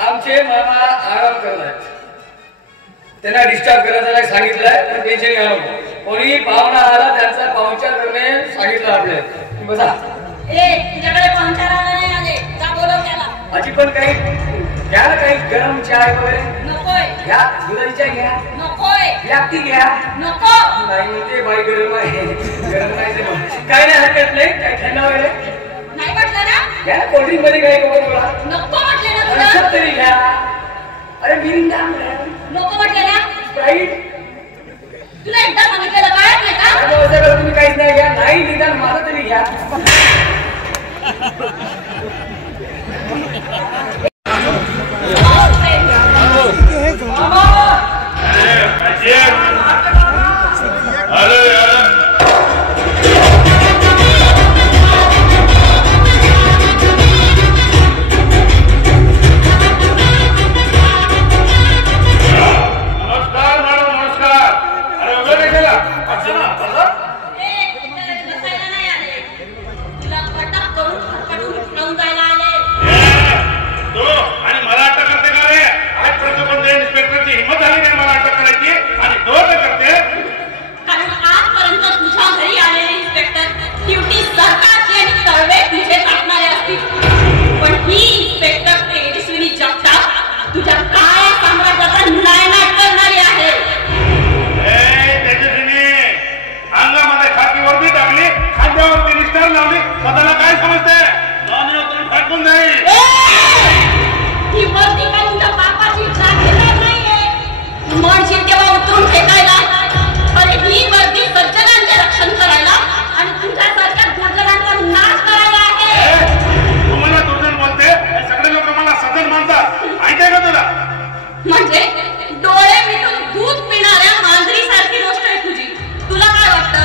आमचे मामा आराम करतात, त्यांना डिस्टर्ब करायला सांगितलंय, पण टेन्शन घ्या नको. कोणी पाहुणा आला त्यांचा पाहुणचार करणे सांगितलं आपल्याला. बसा. तुझ्याकडे पाहुणचार आला नाही आले, जा बोलव त्याला. अजी पण काही घ्या ना, काही गरम चाय वगैरे. नकोय. घ्या, दुधाची चाय घ्या. नकोय. व्याप्ती घ्या. नको. नाही म्हणते बाई गरम आहे, गरम नाही. काय नाही हरकत नाही, काही थंड वगैरे नाही म्हटलं ना. घ्या कोल्ड्रिंक मध्ये काही नको बोला. नको म्हटलं ना तुला. सब तरी घ्या. अरे मिरिंडा नको म्हटलं ना. स्प्राइट तुला एकदा सांगितलेलं काय नाही का? तुम्ही काहीच नाही घ्या. नाही निदान माझं तरी घ्या. म्हणजे डोळे मिटून दूध पिणाऱ्या मांजरीसारखी गोष्ट आहे तुझी. तुला काय वाटतं?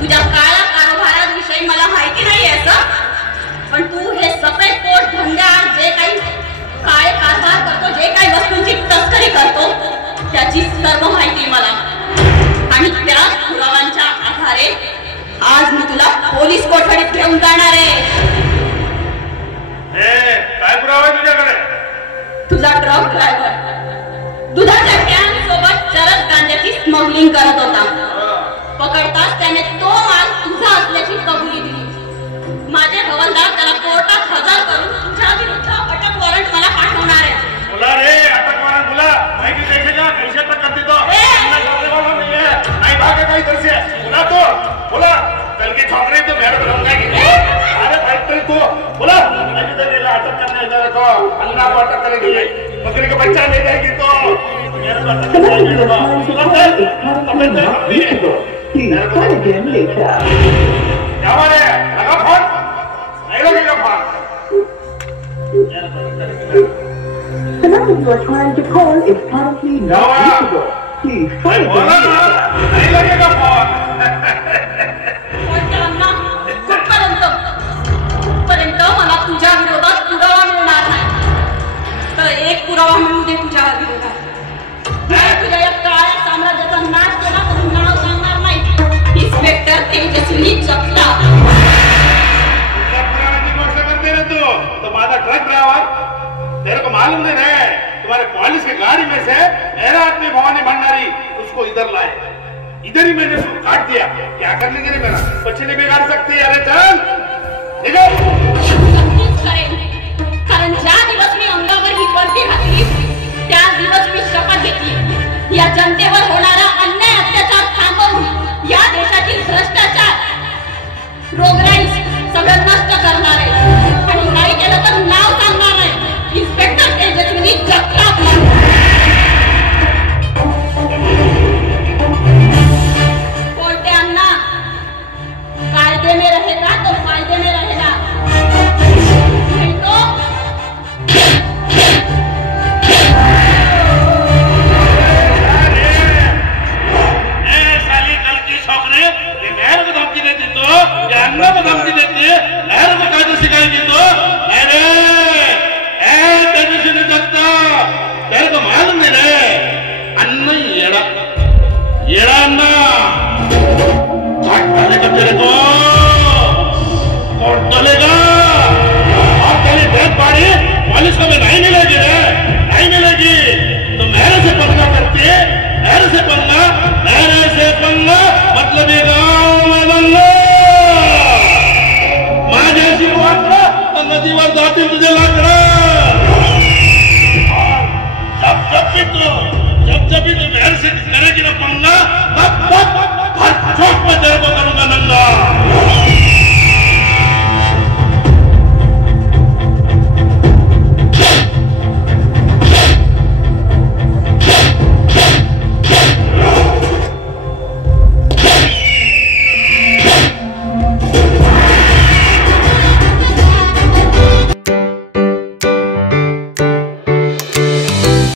तुझ्या काळ्या कारभाराविषयी मला माहिती नाही असं, पण तू हे सफेद पोट धंद्याआड जे काही काळे कारभार करतो, जे काही वस्तूंची तस्करी करतो, त्याची सर्व माहिती मला. आणि त्या पुराव्यांच्या आधारे आज मी तुला पोलीस कोठडीत घेऊन जाणार आहे. काय पुरावा आहे तुझ्याकडे? तुझा ट्रक ड्रायव्हर दुधाच्या कॅन सोबत चरस गांजाची स्मगलिंग करत होता. पकडताच त्याने तो माल तुझा असल्याची कबुली दिली. माझे हवालदार त्याला कोर्टात हजर करून तुझ्या विरुद्ध अटक वॉरंट मला पाठवणार आहे. बोला रे, अटक वॉरंट बोला. माहिती देखेगा कैसे तक कर देतो. नहीं भागे काही तरसे. बोला तो, बोला. कल की छोकरी तो मेरे रहूंगा कि अरे भाई तू बोला. अभी तक ये अटक करने इधर को अल्लाह को अटक करेगी. बकरी का बच्चा ले जाएगी तो मेरे को अटक कर जाएगी. सुना सर? अपने तो मेरे को क्या वाले लगा फोन? नहीं लगेगा phone. The number you are trying to call is currently not reachable. Please try again. नहीं लगेगा फोन. कुठपर्यंत मला तुझ्या विरोधात पुरावा मिळणार नाही. तर एक पुरावा मिळू दे तुझ्या विरोधात. तुझ्या या काळ्या साम्राज्याचा नाश केला तरी नाव सांगणार नाही. इन्स्पेक्टर तेजस्विनी जगताप. तो मादा ट्रक ड्राइवर तेरे को मालूम नहीं है? तुम्हारे पुलिस की गाड़ी में से मेरा आदमी भवानी भंडारी उसको इधर लाए. इधर ही मैंने उसको काट दिया. क्या कर लेंगे रे मेरा? बच्चे नहीं बिगाड़ सकते. अरे चल कारण ज्या दिवस मी अंगावर ही वर्दी घातली त्या दिवस मी शपथ घेतली या जनतेवर होणारा अन्याय अत्याचार थांबवून या देशातील भ्रष्टाचार रोगराई सगळं नष्ट करणार आहे. आणि नाही केलं तर नाव सांगणार आहे. इन्स्पेक्टर तेजस्विनी जगताप. बोलते अण्णा, कायदे में रहेगा तो फायदे में रहेगा. नहीं तो साली कल की छोकरे मेरे को धमकी देती तो तो जब भी तू मेहर से करेगी ना पंगा तब हर चौक में तेरे को करूंगा नंगा।